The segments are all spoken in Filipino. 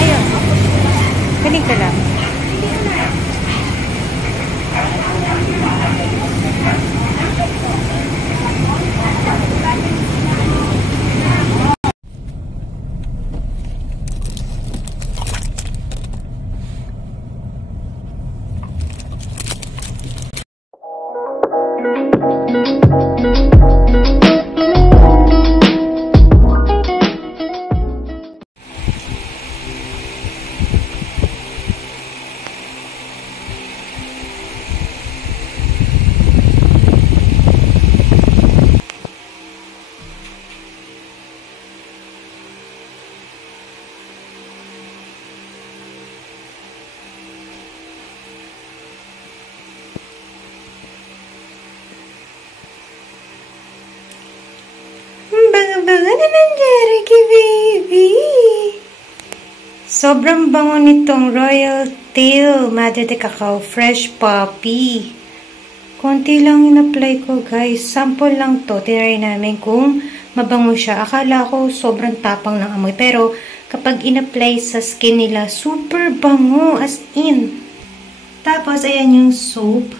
Ayun. Galing ka lang. Bango na ng Jerky, baby. Sobrang bango nitong Royal Tail Madre de Cacao Fresh Puppy. Konti lang in-apply ko, guys. Sample lang to. Tinry namin kung mabango siya. Akala ko sobrang tapang ng amoy. Pero kapag in-apply sa skin nila, super bango. As in. Tapos, ayan yung soap.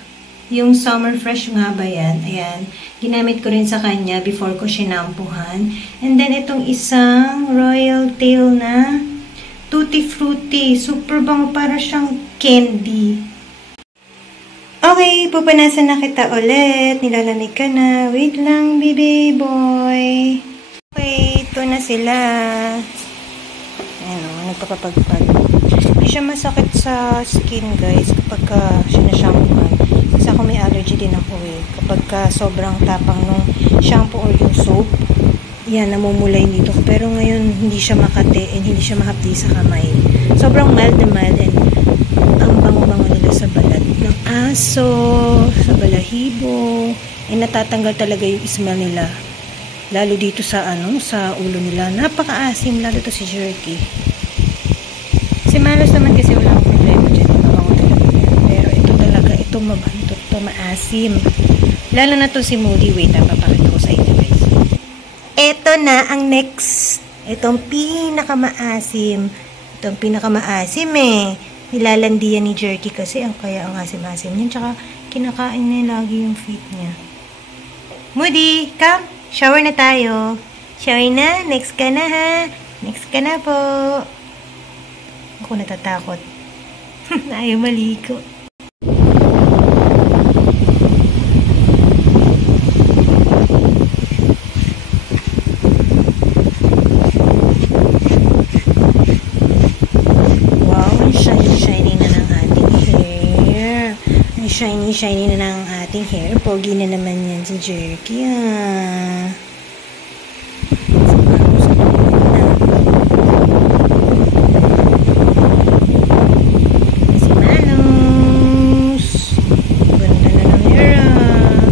Yung Summer Fresh nga ba yan? Ayan. Ginamit ko rin sa kanya before ko sinampuhan. And then, itong isang Royal Tail na Tutti Frutti. Super bango. Para siyang candy. Okay, pupunasan na kita ulit. Nilalamig ka na. Wait lang, baby boy. Okay, ito na sila. Ayan o, nagpapapagpag. Hindi siya masakit sa skin, guys, kapag sinashampuhan. Kasi ako may allergy din ako eh. Kapag sobrang tapang nung shampoo or yung soap, yan, namumulay dito. Pero ngayon, hindi siya makate and hindi siya mahapdi sa kamay. Sobrang mild na mild and ang bango-bango nila sa balat ng aso, sa balahibo. Eh, natatanggal talaga yung smell nila. Lalo dito sa, sa ulo nila. Napaka-asim, lalo to si Jerky. Si Malos naman kasi wala akong problema dyan. Mabango talaga yan. Pero ito talaga, ito mabantot to, maasim. Lalo na to si Moody. Wait, papakita ko sa inyo, guys. Ito na ang next. Itong pinakamaasim. Itong pinakamaasim eh. Nilalandian ni Jerky kasi ang kaya ang asim-asim niya. Tsaka kinakain niya lagi yung feet niya. Moody, come. Shower na tayo. Shower na. Next ka na ha. Next ka na po. Ako natatakot. Ayaw maligo. Shiny na ng ating hair. Pogi na naman yan si Jerky, ah. Si Manos. Ganda na ng hair, ah.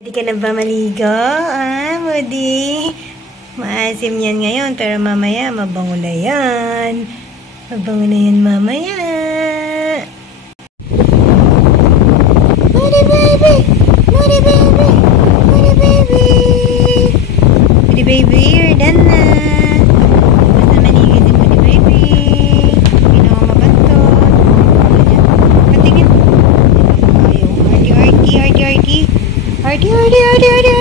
Hindi ka na ba maligo, ah, Moody? Maasim yan ngayon, pero mamaya mabango na yan. Mabango na yan mamaya. Moody baby! Moody baby! Moody baby, you're done na! Basta manigas si Moody baby! Hindi na ako mabantot. Patingin! Ayaw. Arty!